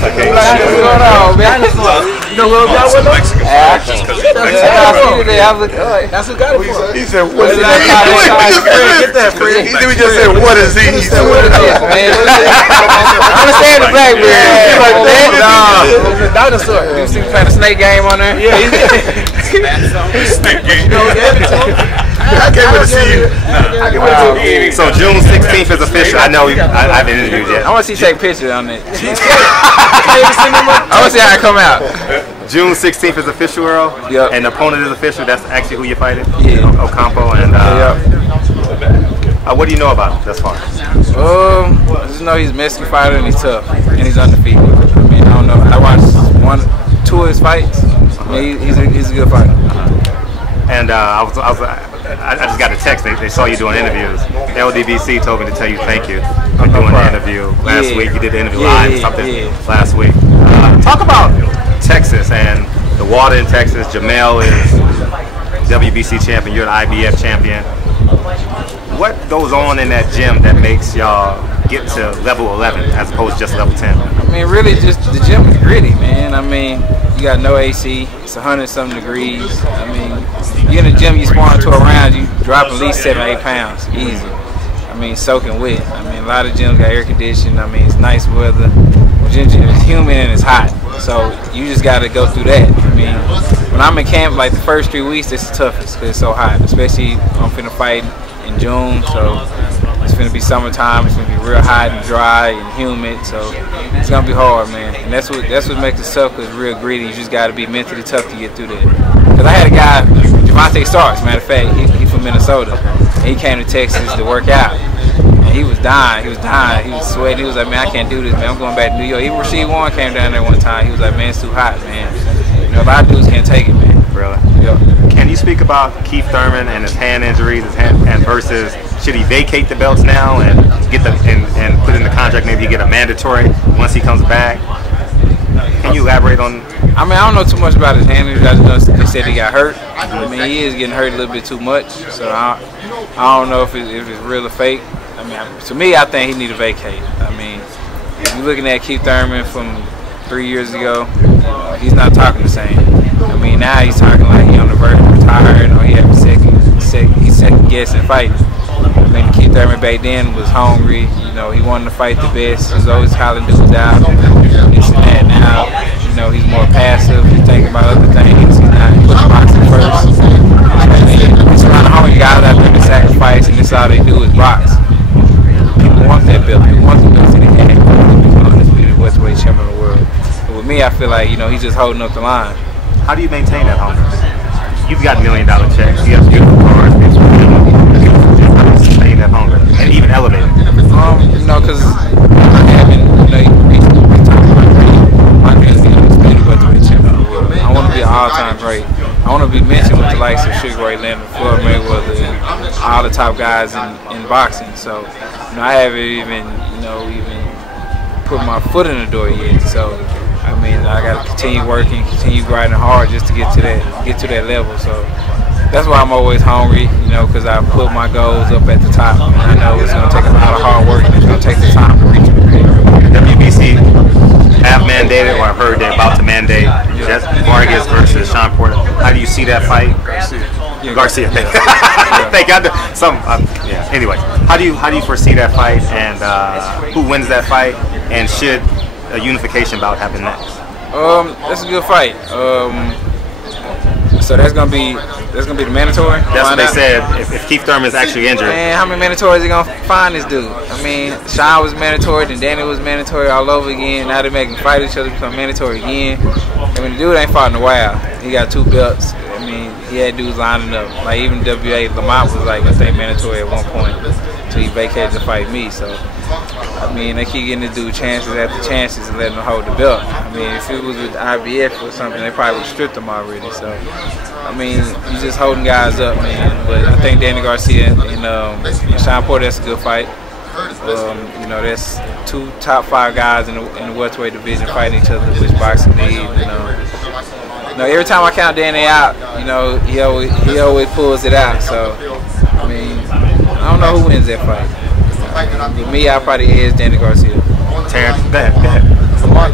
Okay. What's going on, man? You know what about with us? That's what got it for. He said, what is he? Get that, Fred. He just said, what is he? He said, what is this, man? I understand the Blackberry. It's a dinosaur. You see me playing a snake game on there? Yeah. Snake game. I can't wait to see you. So June 16th is official. I know I haven't interviewed yet. I want to see you take pictures on it. I want to see how it come out. June 16th is official, Earl. Yep. And the opponent is official. That's actually who you're fighting. Yeah. Ocampo. And what do you know about him thus far? I just know he's a Mexican fighter and he's tough and he's undefeated. I mean, I don't know. I watched two of his fights. I mean, he's a good fighter. And I just got a text. They saw you doing interviews. LDBC told me to tell you thank you for doing the interview last week. You did the interview live or something last week. Talk about Texas and the water in Texas. Jamel is WBC champion. You're the IBF champion. What goes on in that gym that makes y'all get to level 11 as opposed to just level 10? I mean, really, just the gym is gritty, man. I mean, you got no AC. It's 100-something degrees. I mean, you're in the gym, you spawn to a round, you drop at least 7-8 pounds, easy. I mean, soaking wet. I mean, a lot of gyms got air conditioning. I mean, it's nice weather. The gym is humid and it's hot, so you just got to go through that. I mean, when I'm in camp, like the first 3 weeks, it's the toughest because it's so hot. Especially I'm finna fight in June, so it's gonna be summertime. It's gonna be real hot and dry and humid, so it's gonna be hard, man. And that's what makes it tough, cause it's real gritty. You just gotta be mentally tough to get through that. Cause I had a guy, Javante Starks, matter of fact, he's from Minnesota. And he came to Texas to work out, and he was dying. He was sweating. He was like, man, I can't do this, man. I'm going back to New York. Even Rasheed Warren came down there one time. He was like, man, it's too hot, man. You know, a lot of dudes can't take it, man. Really? Yeah. Can you speak about Keith Thurman and his hand injuries, and versus should he vacate the belts now and get and put in the contract? Maybe he get a mandatory once he comes back. Can you elaborate on? I mean, I don't know too much about his hand injuries. I just know they said he got hurt. I mean, he is getting hurt a little bit too much. So I don't know if it's real or fake. I mean, to me, I think he need to vacate. I mean, if you're looking at Keith Thurman from 3 years ago, he's not talking the same. I mean, now he's talking like he's on the verge of retiring, or he's second guessing fighting. I mean, Keith Thurman back then was hungry. You know, he wanted to fight the best. He was always calling dudes out, this and that. Now, you know, he's more passive. He's thinking about other things. He's not putting boxing first. I mean, it's a lot of hungry guys out there to sacrifice, and that's all they do is box. People want that belt. They want the belt that they had. Undisputed welterweight champion of the world. But with me, I feel like, you know, he's just holding up the line. How do you maintain that hunger? You've got $1 million checks. You have beautiful cars. How do you sustain that hunger and even elevate it? You know, because having, you know, my dream is to be undisputed welterweight champion of the world. I want to be an all-time great. I want to be mentioned with the likes of Sugar Ray Leonard, Floyd Mayweather, and all the top guys in boxing. So, you know, I haven't even put my foot in the door yet. So, I mean, I got to continue working, continue grinding hard just to get to that level. So that's why I'm always hungry, you know, because I put my goals up at the top. And I know it's going to take a lot of hard work, and it's going to take the time to reach it. WBC have mandated, or I've heard they're about to mandate, Jess Vargas versus Sean Porter. How do you see that fight? Garcia. Thank you. Anyway, how do you foresee that fight, and who wins that fight, and should a unification bout happen next? That's a good fight. So that's gonna be the mandatory. That's what they said. If Keith Thurman is actually injured, man, how many mandatories are gonna find this dude? I mean, Sean was mandatory, then Danny was mandatory all over again. Now they're making fight each other become mandatory again. I mean, the dude ain't fought in a while. He got 2 belts. I mean, he had dudes lining up. Like even WA Lamont was like, I think mandatory at one point until he vacated to fight me. So. I mean, they keep getting this dude chances after chances and letting him hold the belt. I mean, if it was with IBF or something, they probably would have stripped him already. So, I mean, he's just holding guys up, man. But I think Danny Garcia and Sean Porter, that's a good fight. You know, that's 2 top 5 guys in the welterweight division fighting each other, which boxing needs. You know, every time I count Danny out, you know, he always pulls it out. So, I mean, I don't know who wins that fight. With me, I probably is Danny Garcia. Terrence, go ahead.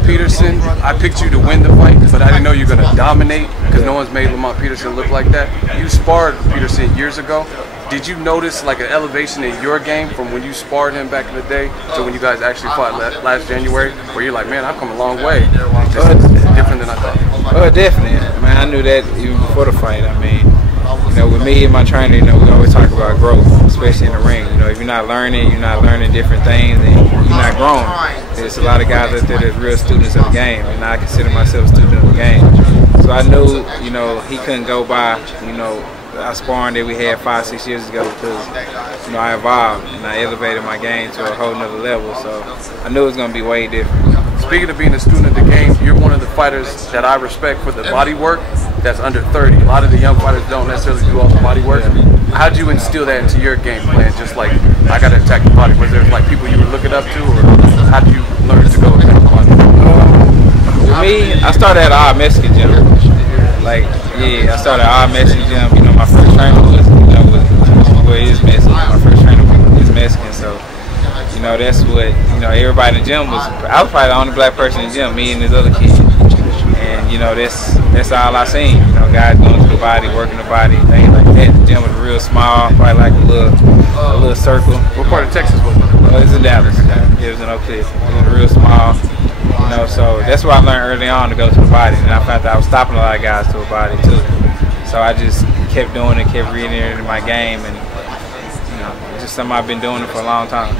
Peterson, I picked you to win the fight, but I didn't know you were going to dominate because no one's made Lamont Peterson look like that. You sparred Peterson years ago. Did you notice like an elevation in your game from when you sparred him back in the day to when you guys actually fought last January, where you're like, man, I've come a long way. This is different than I thought. Oh, definitely. I mean, I knew that even before the fight. I mean, you know, with me and my trainer, you know, we always talk about growth, especially in the ring. You know, if you're not learning different things, then you're not growing. There's a lot of guys out there that's real students of the game, and I consider myself a student of the game. So I knew, you know, he couldn't go by, you know, our sparring that we had 5-6 years ago because, you know, I evolved and I elevated my game to a whole nother level. So I knew it was going to be way different. Speaking of being a student of the game, you're one of the fighters that I respect for the body work that's under 30. A lot of the young fighters don't necessarily do all the body work. How did you instill that into your game plan? Just like, I got to attack the body. Was there like people you were looking up to, or how did you learn to go attack the body? For me, I started at our Mexican gym. Like, yeah, I started at our Mexican gym. You know, my first trainer was, you know, is Mexican. My first trainer is Mexican, so, you know, that's what, you know, everybody in the gym was. I was probably the only black person in the gym, me and this other kid. And, you know, that's all I seen. You know, guys going to the body, working the body, things like that. The gym was real small, probably like a little circle. What part of Texas was it? It was in Dallas. It was in Oak Cliff. It was real small. You know, so that's what I learned early on, to go to the body. And I found out I was stopping a lot of guys to a body too. So I just kept doing it, kept reading it in my game, and, you know, it's just something I've been doing it for a long time.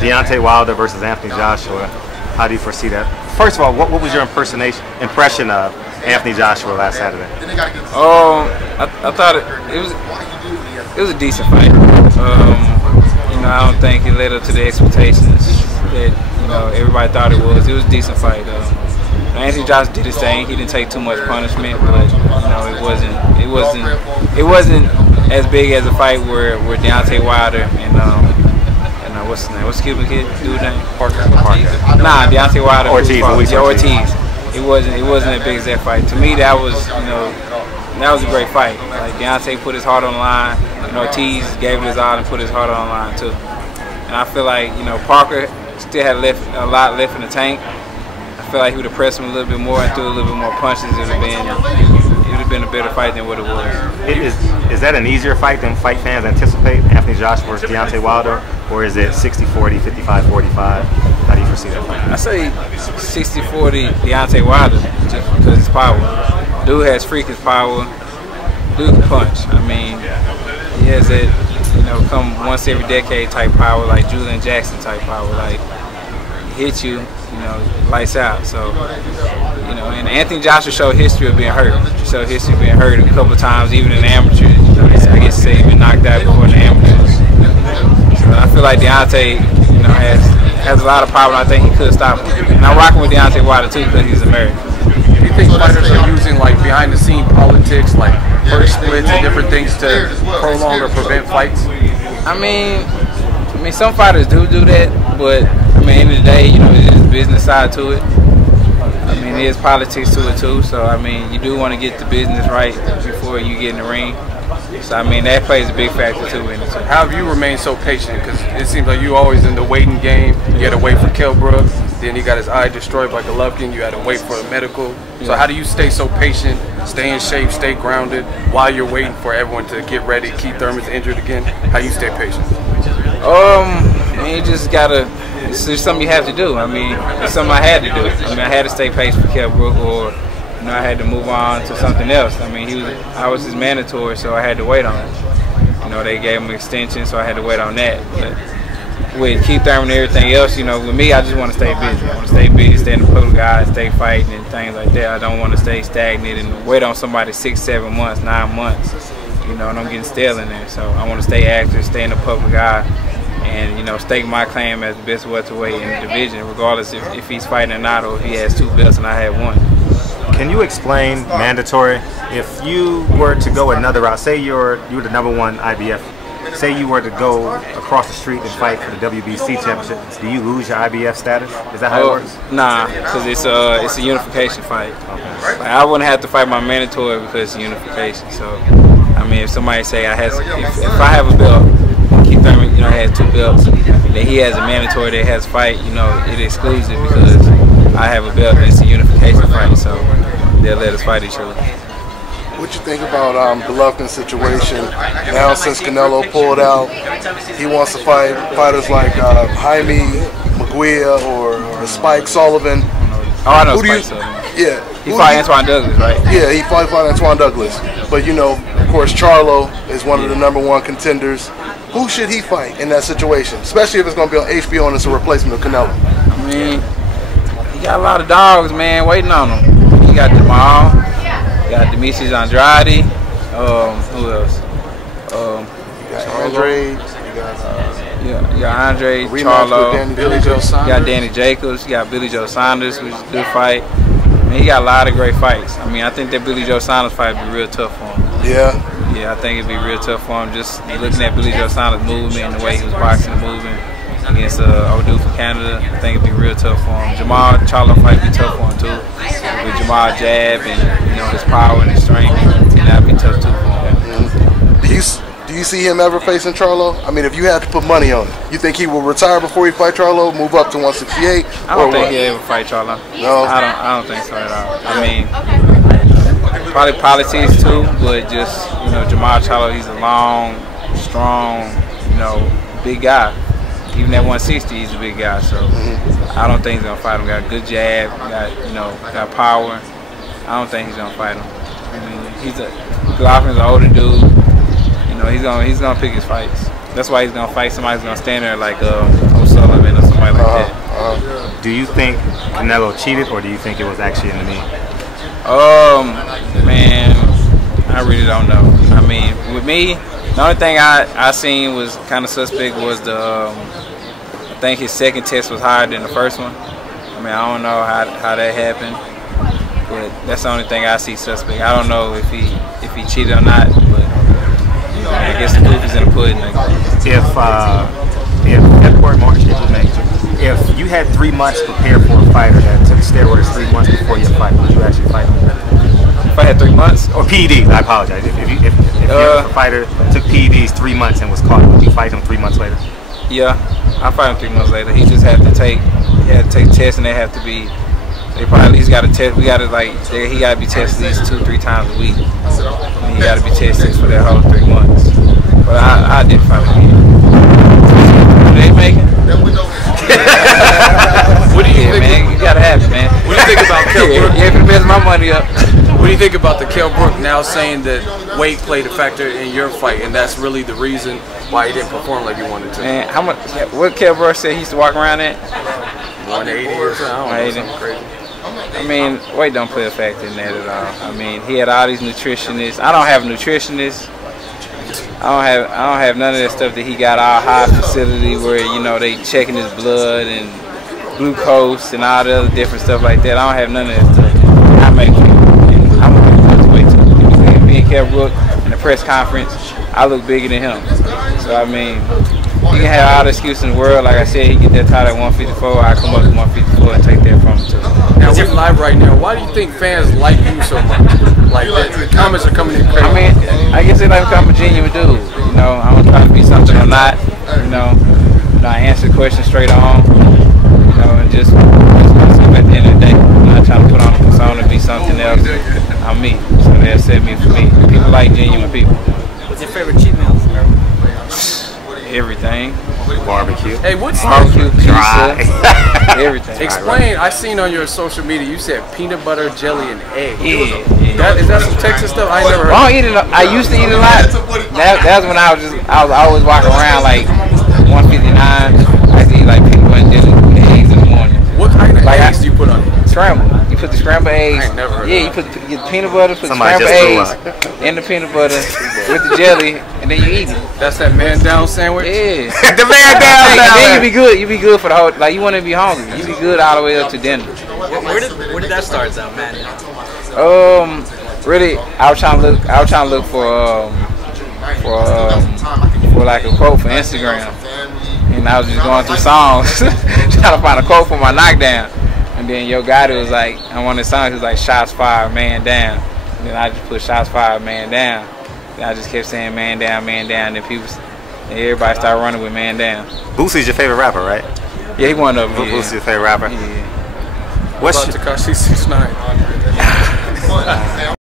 Deontay Wilder versus Anthony Joshua. How do you foresee that? First of all, what was your impression of Anthony Joshua last Saturday? I thought it was a decent fight. You know, I don't think it led up to the expectations that, you know, everybody thought it was. It was a decent fight. Anthony Joshua did his thing. He didn't take too much punishment, but, you know, it wasn't as big as a fight where Deontay Wilder and what's his name? What's the Cuban kid dude name? Parker. Nah, Deontay Wilder. Ortiz. Ortiz. It wasn't as big as that fight. To me, that was, you know, that was a great fight. Like, Deontay put his heart on the line, and Ortiz gave it his all and put his heart on the line too. And I feel like, you know, Parker still had a lot left in the tank. I feel like he would have pressed him a little bit more and threw a little bit more punches. It would have been a better fight than what it was. Is that an easier fight than fight fans anticipate? Anthony Joshua versus Deontay Wilder, or is it 60-40, 55-45? How do you foresee that fight? I say 60-40 Deontay Wilder, just because his power. Dude has freakish power. Dude can punch. I mean, he has that, you know, come once every decade type power, like Julian Jackson type power. Like, he hits you, you know, lights out. So, you know, and Anthony Joshua showed history of being hurt. He showed history of being hurt a couple of times, even in the amateurs. You know, I guess say he's been knocked out before in the amateurs. So I feel like Deontay, you know, has a lot of power, and I think he could stop him. And I'm rocking with Deontay Wilder too because he's American. Do you think fighters are using like behind-the-scene politics, like first splits and different things to prolong or prevent fights? I mean, some fighters do that, but I mean, at the end of the day, you know, there's a business side to it. I mean, there's politics to it too. So I mean, you do want to get the business right before you get in the ring. So I mean, that plays a big factor too in it. How have you remained so patient? Because it seems like you always in the waiting game. You had to wait for Kell Brook, then he got his eye destroyed by Golovkin. You had to wait for a medical. So how do you stay so patient, stay in shape, stay grounded while you're waiting for everyone to get ready? Keith Thurman's injured again. How you stay patient? I mean, you just gotta. It's just something you have to do. I mean, it's something I had to do. I mean, I had to stay patient for Kell Brook, or, you know, I had to move on to something else. I mean, I was his mandatory, so I had to wait on it. You know, they gave him an extension, so I had to wait on that. But with Keith Thurman and everything else, you know, with me, I just want to stay busy. I want to stay busy, stay in the public eye, stay fighting and things like that. I don't want to stay stagnant and wait on somebody 6, 7 months, 9 months. You know, and I'm getting stale in there. So I want to stay active, stay in the public eye, and, you know, stake my claim as the best welterweight in the division, regardless if he's fighting or not, or if he has 2 belts and I have 1. Can you explain mandatory? If you were to go another route, say you were the #1 IBF, say you were to go across the street and fight for the WBC championship, do you lose your IBF status? Is that how it works? Nah, because it's a unification fight. Okay. Like, I wouldn't have to fight my mandatory because it's unification. So, I mean, if somebody say if I have a belt, Keith Thurman, you know, has 2 belts, then he has a mandatory that has fight, you know, it excludes it because I have a belt, and it's a unification fight, so they'll let us fight each other. What you think about the Golovkin situation? Now since Canelo pulled out, he wants to fight fighters like Jaime Maguire or Spike Sullivan. Oh, I know Spike Sullivan. Yeah. He fought Antoine Douglas, right? Yeah, he fought Antoine Douglas. But you know, of course, Charlo is one of the #1 contenders. Who should he fight in that situation? Especially if it's going to be on HBO and it's a replacement of Canelo. I mean, he got a lot of dogs, man, waiting on him. He got Jamal. Got Demetrius Andrade. Who else? You got Andre. You got Andre, Charlo. Billy Joe Saunders. You got Danny Jacobs. You got Billy Joe Saunders, which is a good fight. I mean, he got a lot of great fights. I mean, I think that Billy Joe Saunders fight would be real tough for him. Yeah. Yeah, I think it'd be real tough for him. Just looking at Billy Joe Saunders' movement and the way he was boxing and moving against O'Du for Canada, I think it'd be real tough for him. Jamal Charlo fight would be tough for him too. With Jamal jab and his power and his strength, and that'd be tough too for him. Do you see him ever facing Charlo? I mean, if you had to put money on it, you think he will retire before he fight Charlo, move up to 168? I don't think he'll ever fight Charlo. No, I don't think so at all. I mean, probably politics too, but just Jamal Charlo, he's a long, strong, big guy. Even at 160, he's a big guy. So I don't think he's gonna fight him. Got a good jab, got power. I don't think he's gonna fight him. I mean, Golovkin's an older dude. He's gonna pick his fights. That's why he's gonna fight somebody who's gonna stand there like O'Sullivan or somebody like that. Do you think Canelo cheated, or do you think it was actually in the knee? Man, I really don't know. I mean, with me, the only thing I seen was kind of suspect was I think his second test was higher than the first one. I mean, I don't know how that happened, but that's the only thing I see suspect. I don't know if he cheated or not, but I guess the proof is in the pudding. If February, March, April, May, if you had 3 months to prepare for a fighter that took steroids 3 months before your fight, would you actually fight him? If I had 3 months? Or PEDs, I apologize. If a fighter took PEDs 3 months and was caught, would you fight him 3 months later? Yeah, I'll fight him 3 months later. He just had to take tests, and they have to be. They probably at least got to test. We got to he got to be tested at least 2 or 3 times a week. And he got to be tested for that whole 3 months. But I did fight with him. What are they making? What do you think? Man, you gotta have it, man. What do you think about Kell Brook? Yeah, for the my money up. What do you think about the Kell Brook now saying that weight played a factor in your fight, and that's really the reason why he didn't perform like he wanted to? Man, how much? What Kell Brook said he used to walk around at? 180 or something. I don't know, something crazy. I mean, weight don't play a factor in that at all. I mean, he had all these nutritionists. I don't have nutritionists. I don't have none of that stuff that he got our high facility where they checking his blood and glucose and all the other different stuff like that. I don't have none of that stuff. I make it. I'm a way too. Me and Kell Brook in the press conference, I look bigger than him. So I mean, he can have all the excuses in the world. Like I said, he get that title at 154. I come up to 154 and take that from him too. Now we're live right now. Why do you think fans like you so much? Like the comments are coming in crazy. I mean, I guess they like I'm a genuine dude. I don't try to be something I'm not. I answer the question straight on. And just at the end of the day, I'm not trying to put on a persona to be something else. I'm me. So they accept me for me. People like genuine people. What's your favorite cheat meal? Everything. Barbecue. Hey, what's Barbecue, pizza, everything. Explain. I seen on your social media you said peanut butter, jelly, and egg. Yeah. Is that some Texas stuff? I never heard. I don't eat it. I used to eat it a lot. That was when I was always walking around like 159. I used to eat like peanut butter and jelly and eggs in the morning. What kind of eggs do you put on it? Scramble. You put the scrambled eggs. I ain't never heard you of put the peanut butter, put Somebody the scrambled eggs in the peanut butter with the jelly, and then you eat it. That's that man down sandwich? Yeah. The man down. Then you be good. You be good for the whole. Like you want to be hungry. You be good all the way up to dinner. Where did that start out, man? Really, I was trying to look for like a quote for Instagram, and I was just going through songs trying to find a quote for my knockdown. And then Yo Gotti was like, on one of the songs, he was like, shots fired, man down. And then I just put shots fired, man down. And I just kept saying man down, and then everybody started running with man down. Boosie's your favorite rapper, right? Yeah, he one of them. Boosie's your favorite rapper? Yeah. What's Tekashi 6ix9ine?